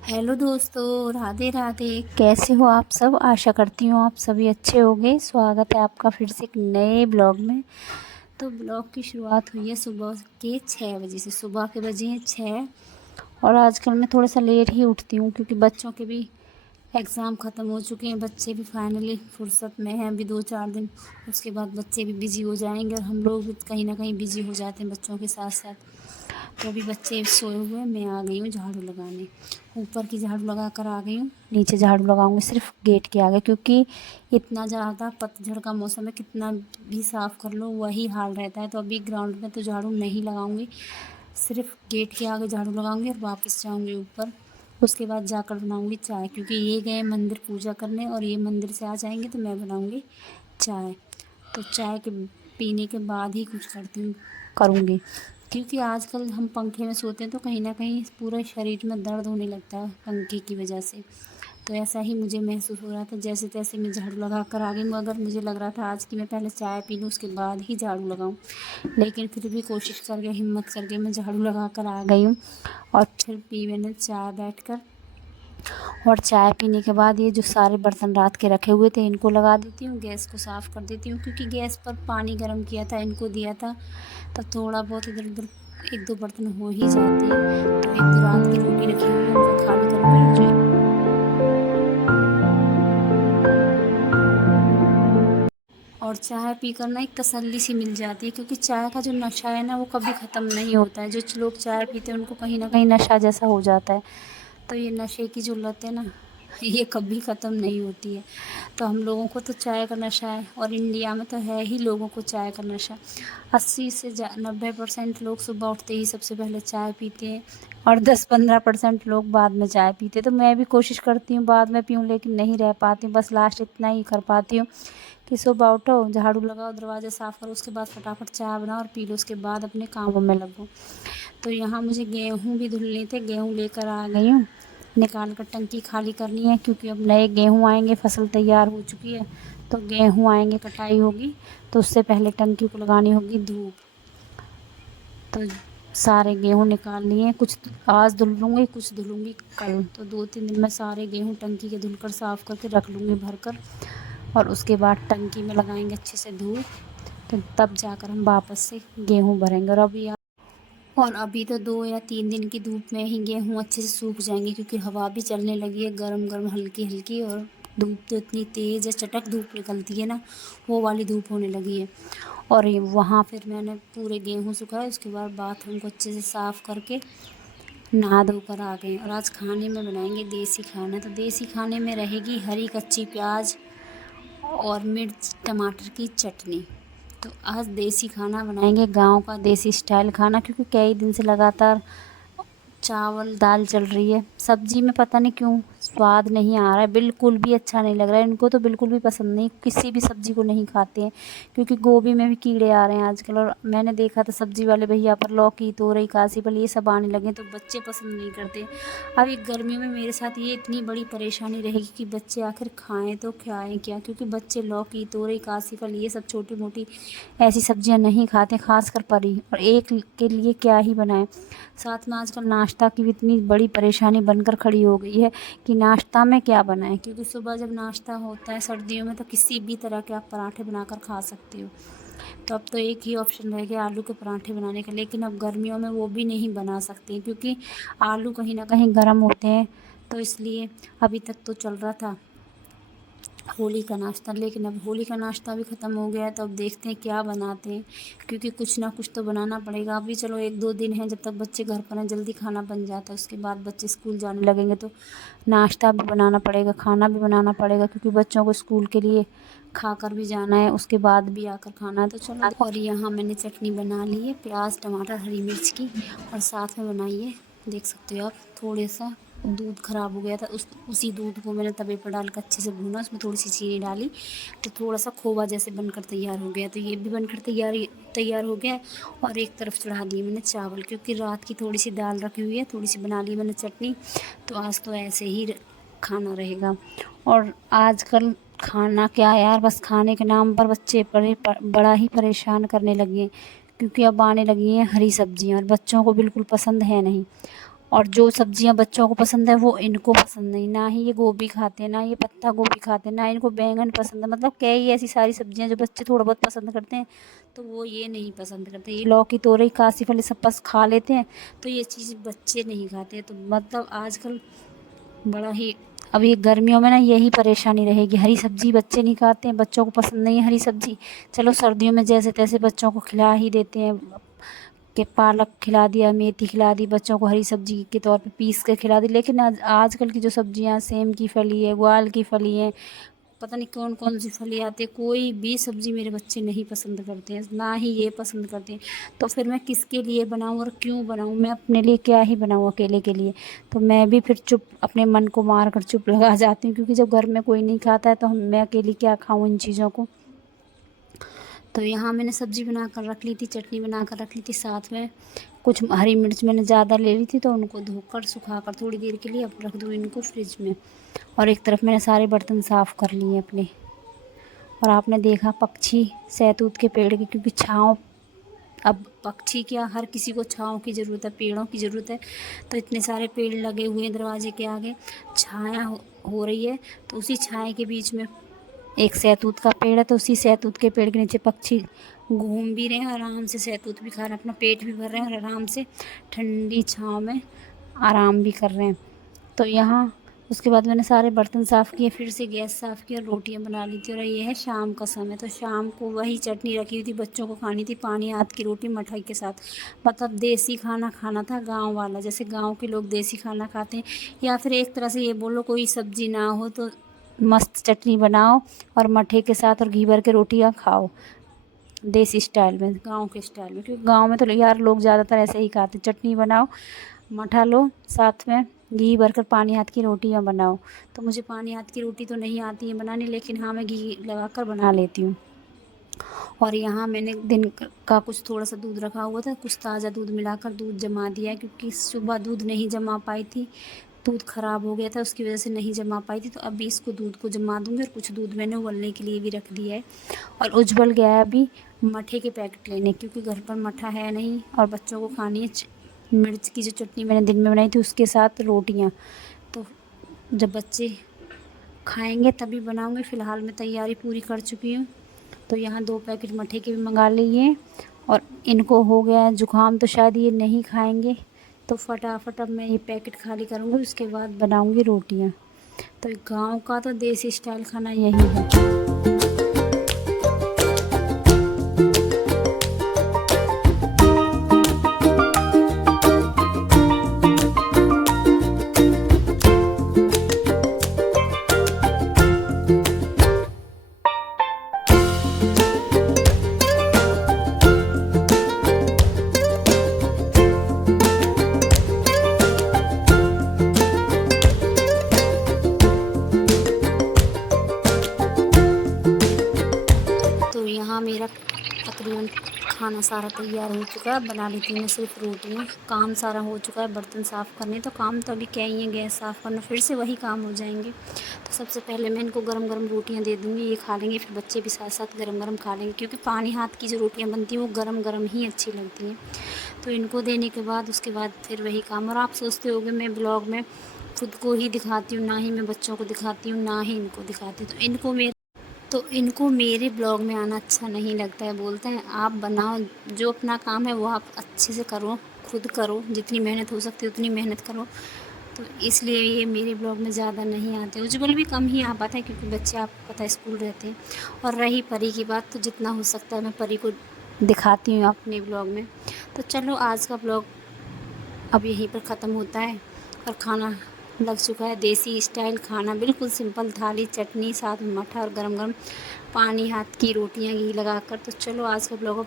Hello दोस्तों, राधे राधे। कैसे हो आप सब? आशा करती हूँ आप सभी अच्छे होंगे। स्वागत है आपका फिर से एक नए ब्लॉग में। तो ब्लॉग की शुरुआत हुई है सुबह के 6 बजे से। सुबह के बजे हैं 6। और आजकल मैं थोड़ा सा लेट ही उठती हूँ क्योंकि बच्चों के भी एग्ज़ाम ख़त्म हो चुके हैं। बच्चे भी फाइनली फुर्सत में हैं अभी 2-4 दिन। उसके बाद बच्चे भी बिज़ी हो जाएंगे और हम लोग भी कहीं ना कहीं बिज़ी हो जाते हैं बच्चों के साथ साथ। तो अभी बच्चे सोए हुए हैं, मैं आ गई हूँ झाड़ू लगाने। ऊपर की झाड़ू लगा कर आ गई हूँ, नीचे झाड़ू लगाऊंगी सिर्फ गेट के आगे, क्योंकि इतना ज़्यादा पतझड़ का मौसम है, कितना भी साफ़ कर लो वही हाल रहता है। तो अभी ग्राउंड में तो झाड़ू नहीं लगाऊंगी, सिर्फ गेट के आगे झाड़ू लगाऊंगी और वापस जाऊंगी ऊपर। उसके बाद जाकर बनाऊंगी चाय, क्योंकि ये गए मंदिर पूजा करने और ये मंदिर से आ जाएंगे तो मैं बनाऊंगी चाय। तो चाय के पीने के बाद ही कुछ करूँगी, क्योंकि आजकल हम पंखे में सोते हैं तो कहीं ना कहीं पूरे शरीर में दर्द होने लगता है पंखे की वजह से। तो ऐसा ही मुझे महसूस हो रहा था। जैसे तैसे मैं झाड़ू लगा कर आ गई, मगर मुझे लग रहा था आज कि मैं पहले चाय पी लूँ उसके बाद ही झाड़ू लगाऊँ। लेकिन फिर भी कोशिश करके, हिम्मत करके मैं झाड़ू लगा कर आ गई हूँ। और फिर पी मैंने चाय बैठकर। और चाय पीने के बाद ये जो सारे बर्तन रात के रखे हुए थे इनको लगा देती हूँ, गैस को साफ़ कर देती हूँ, क्योंकि गैस पर पानी गर्म किया था, इनको दिया था। तो थोड़ा बहुत इधर उधर 1-2 बर्तन हो ही जाते हैं। तो 1-2 रात की रोटी रखी हुई है, उनको खाली करूँगी। जो और चाय पीकर ना एक तसल्ली सी मिल जाती है, क्योंकि चाय का जो नशा है ना वो कभी ख़त्म नहीं होता है। जो लोग चाय पीते हैं उनको कहीं ना कहीं नशा जैसा हो जाता है। तो ये नशे की जो लत है ना, ये कभी ख़त्म नहीं होती है। तो हम लोगों को तो चाय का नशा है, और इंडिया में तो है ही लोगों को चाय का नशा। 80 से 90% लोग सुबह उठते ही सबसे पहले चाय पीते हैं, और 10-15% लोग बाद में चाय पीते हैं। तो मैं भी कोशिश करती हूँ बाद में पीऊँ, लेकिन नहीं रह पाती हूँ। बस लास्ट इतना ही कर पाती हूँ कि सुबह उठो, झाड़ू लगाओ, दरवाज़ा साफ़ करो, उसके बाद फटाफट चाय बनाओ और पी लो, उसके बाद अपने कामों में लगो। तो यहाँ मुझे गेहूँ भी धुलने थे, गेहूँ लेकर आ गई हूँ। निकाल कर टंकी खाली करनी है, क्योंकि अब नए गेहूँ आएंगे, फसल तैयार हो चुकी है। तो गेहूँ आएंगे, कटाई होगी, तो उससे पहले टंकी को लगानी होगी धूप। तो सारे गेहूँ निकाल लिए, कुछ आज धुल लूँगी, कुछ धुलूँगी कल। तो 2-3 दिन में सारे गेहूँ टंकी के धुलकर साफ़ करके रख लूँगी भरकर। और उसके बाद टंकी में लगाएंगे अच्छे से धूप। तो तब जाकर हम वापस से गेहूँ भरेंगे। और अभी तो 2 या 3 दिन की धूप में ही गेहूँ अच्छे से सूख जाएंगे, क्योंकि हवा भी चलने लगी है, गरम गरम हल्की हल्की। और धूप तो इतनी तेज़ है, चटक धूप निकलती है ना, वो वाली धूप होने लगी है। और ये वहाँ फिर मैंने पूरे गेहूँ सुखाए, उसके बाद बाथरूम को अच्छे से साफ़ करके नहा धोकर आ गए। और आज खाने में बनाएंगे देसी खाना। तो देसी खाने में रहेगी हरी कच्ची प्याज और मिर्च टमाटर की चटनी। तो आज देसी खाना बनाएंगे, गांव का देसी स्टाइल खाना, क्योंकि कई दिन से लगातार चावल दाल चल रही है। सब्जी में पता नहीं क्यों स्वाद नहीं आ रहा है, बिल्कुल भी अच्छा नहीं लग रहा है। इनको तो बिल्कुल भी पसंद नहीं, किसी भी सब्जी को नहीं खाते हैं, क्योंकि गोभी में भी कीड़े आ रहे हैं आजकल। और मैंने देखा था सब्जी वाले भैया पर लौकी, तोरई, कासी फल ये सब आने लगे, तो बच्चे पसंद नहीं करते। अभी गर्मियों में मेरे साथ ये इतनी बड़ी परेशानी रहेगी कि बच्चे आखिर खाएं तो खाएं क्या, क्योंकि बच्चे लौकी, तोरई, कासी फल ये सब छोटी मोटी ऐसी सब्जियां नहीं खाते, खासकर परी। और एक के लिए क्या ही बनाएं। साथ में आजकल नाश्ता की भी इतनी बड़ी परेशानी बनकर खड़ी हो गई है कि नाश्ता में क्या बनाएं, क्योंकि सुबह जब नाश्ता होता है सर्दियों में तो किसी भी तरह के आप पराठे बनाकर खा सकते हो। तो अब तो एक ही ऑप्शन रह गया आलू के पराठे बनाने का, लेकिन अब गर्मियों में वो भी नहीं बना सकते, क्योंकि आलू कहीं ना कहीं गर्म होते हैं। तो इसलिए अभी तक तो चल रहा था होली का नाश्ता, लेकिन अब होली का नाश्ता भी ख़त्म हो गया है। तो अब देखते हैं क्या बनाते हैं, क्योंकि कुछ ना कुछ तो बनाना पड़ेगा। अभी चलो 1-2 दिन हैं, जब तक बच्चे घर पर हैं जल्दी खाना बन जाता है। उसके बाद बच्चे स्कूल जाने लगेंगे तो नाश्ता भी बनाना पड़ेगा, खाना भी बनाना पड़ेगा, क्योंकि बच्चों को स्कूल के लिए खाकर भी जाना है, उसके बाद भी आकर खाना है। तो चलो, और यहाँ मैंने चटनी बना ली है, प्याज टमाटर हरी मिर्च की, और साथ में बनाई है, देख सकते हो आप। थोड़े सा दूध ख़राब हो गया था, उसी दूध को मैंने तवे पर डालकर अच्छे से भूना, उसमें थोड़ी सी चीनी डाली, तो थोड़ा सा खोवा जैसे बनकर तैयार हो गया। तो ये भी बनकर तैयार हो गया। और एक तरफ चढ़ा दिए मैंने चावल, क्योंकि रात की थोड़ी सी दाल रखी हुई है, थोड़ी सी बना ली मैंने चटनी। तो आज तो ऐसे ही खाना रहेगा। और आजकल खाना क्या है यार, बस खाने के नाम पर बच्चे बड़ा ही परेशान करने लगे हैं, क्योंकि अब आने लगी हैं हरी सब्जियां और बच्चों को बिल्कुल पसंद है नहीं। और जो सब्जियां बच्चों को पसंद है वो इनको पसंद नहीं। ना ही ये गोभी खाते हैं, ना ये पत्ता गोभी खाते हैं, ना इनको बैंगन पसंद है। मतलब कई ऐसी सारी सब्जियां जो बच्चे थोड़ा बहुत पसंद करते हैं, तो वो ये नहीं पसंद करते। ये लौकी, तोरई, कासी फली सब बस खा लेते हैं, तो ये चीज़ बच्चे नहीं खाते हैं। तो मतलब आजकल बड़ा ही अभी गर्मियों में ना यही परेशानी रहेगी। हरी सब्जी बच्चे नहीं खाते हैं, बच्चों को पसंद नहीं है हरी सब्जी। चलो सर्दियों में जैसे तैसे बच्चों को खिला ही देते हैं, कि पालक खिला दिया, मेथी खिला दी, बच्चों को हरी सब्जी के तौर पे पीस के खिला दी। लेकिन आज आजकल की जो सब्जियां, सेम की फली है, ग्वार की फली है, पता नहीं कौन कौन सी फली आती है, कोई भी सब्ज़ी मेरे बच्चे नहीं पसंद करते हैं, ना ही ये पसंद करते हैं। तो फिर मैं किसके लिए बनाऊँ और क्यों बनाऊँ? मैं अपने लिए क्या ही बनाऊँ अकेले के लिए? तो मैं भी फिर चुप, अपने मन को मार कर चुप लगा जाती हूँ, क्योंकि जब घर में कोई नहीं खाता है तो मैं अकेली क्या खाऊँ इन चीज़ों को। तो यहाँ मैंने सब्ज़ी बना कर रख ली थी, चटनी बना कर रख ली थी, साथ में कुछ हरी मिर्च मैंने ज़्यादा ले ली थी, तो उनको धोकर सुखाकर थोड़ी देर के लिए अब रख दूँ इनको फ्रिज में। और एक तरफ मैंने सारे बर्तन साफ़ कर लिए अपने। और आपने देखा पक्षी सहतूत के पेड़ की, क्योंकि छाँव, अब पक्षी क्या, हर किसी को छाँव की ज़रूरत है, पेड़ों की ज़रूरत है। तो इतने सारे पेड़ लगे हुए हैं दरवाजे के आगे, छाया हो रही है, तो उसी छाया के बीच में एक सहतूत का पेड़ है, तो उसी सहतूत के पेड़ के नीचे पक्षी घूम भी रहे हैं, आराम से सहतूत भी खा रहे हैं, अपना पेट भी भर रहे हैं और आराम से ठंडी छाँव में आराम भी कर रहे हैं। तो यहाँ उसके बाद मैंने सारे बर्तन साफ़ किए, फिर से गैस साफ़ किया और रोटियां बना ली थी। और ये है शाम का समय, तो शाम को वही चटनी रखी हुई थी, बच्चों को खानी थी, पानी हाथ की रोटी मठाई के साथ। मतलब देसी खाना खाना था, गांव वाला, जैसे गांव के लोग देसी खाना खाते हैं। या फिर एक तरह से ये बोलो, कोई सब्जी ना हो तो मस्त चटनी बनाओ और मठे के साथ और घी भर के रोटियाँ खाओ, देसी स्टाइल में, गांव के स्टाइल में। क्योंकि गांव में तो यार लोग ज़्यादातर ऐसे ही खाते, चटनी बनाओ, मठा लो, साथ में घी भरकर पानी हाथ की रोटियां बनाओ। तो मुझे पानी हाथ की रोटी तो नहीं आती है बनाने, लेकिन हाँ मैं घी लगाकर बना लेती हूँ। और यहाँ मैंने दिन का कुछ थोड़ा सा दूध रखा हुआ था, कुछ ताज़ा दूध मिलाकर दूध जमा दिया है, क्योंकि सुबह दूध नहीं जमा पाई थी, दूध ख़राब हो गया था, उसकी वजह से नहीं जमा पाई थी। तो अभी इसको दूध को जमा दूँगी, और कुछ दूध मैंने उबलने के लिए भी रख दिया है। और उज्जवल गया है अभी मठे के पैकेट लेने, क्योंकि घर पर मठा है नहीं और बच्चों को खानी है मिर्च की जो चटनी मैंने दिन में बनाई थी उसके साथ रोटियां। तो जब बच्चे खाएंगे तभी बनाऊंगी, फ़िलहाल मैं तैयारी पूरी कर चुकी हूँ। तो यहाँ 2 पैकेट मठे के भी मंगा लिए, और इनको हो गया है ज़ुकाम, तो शायद ये नहीं खाएंगे। तो फटाफट अब मैं ये पैकेट खाली करूँगी, उसके बाद बनाऊँगी रोटियाँ। तो गाँव का तो देसी स्टाइल खाना यही है। तो यहाँ मेरा तकरीबन खाना सारा तैयार हो चुका है, बना लेती हूँ मैं सिर्फ रोटियाँ। काम सारा हो चुका है, बर्तन साफ़ करने, तो काम तो अभी क्या ही है, गैस साफ़ करना, फिर से वही काम हो जाएंगे। तो सबसे पहले मैं इनको गरम गरम रोटियाँ दे दूँगी, ये खा लेंगे, फिर बच्चे भी साथ साथ गरम गरम खा लेंगे, क्योंकि पानी हाथ की जो रोटियाँ बनती हैं वो गरम गरम ही अच्छी लगती हैं। तो इनको देने के बाद उसके बाद फिर वही काम। और आप सोचते होगे मैं ब्लॉग में खुद को ही दिखाती हूँ, ना ही मैं बच्चों को दिखाती हूँ, ना ही इनको दिखाती हूँ। तो इनको मेरे ब्लॉग में आना अच्छा नहीं लगता है, बोलते हैं आप बनाओ, जो अपना काम है वो आप अच्छे से करो, खुद करो, जितनी मेहनत हो सकती है उतनी मेहनत करो। तो इसलिए ये मेरे ब्लॉग में ज़्यादा नहीं आते, उज्जवल भी कम ही आ पाता है, क्योंकि बच्चे आपको पता है स्कूल रहते हैं। और रही परी की बात, तो जितना हो सकता है मैं परी को दिखाती हूँ अपने ब्लॉग में। तो चलो आज का ब्लॉग अब यहीं पर ख़त्म होता है, और खाना लग चुका है, देसी स्टाइल खाना, बिल्कुल सिंपल थाली, चटनी, साथ में मठा और गरम गरम पानी हाथ की रोटियां घी लगाकर। तो चलो आज का ब्लॉग अब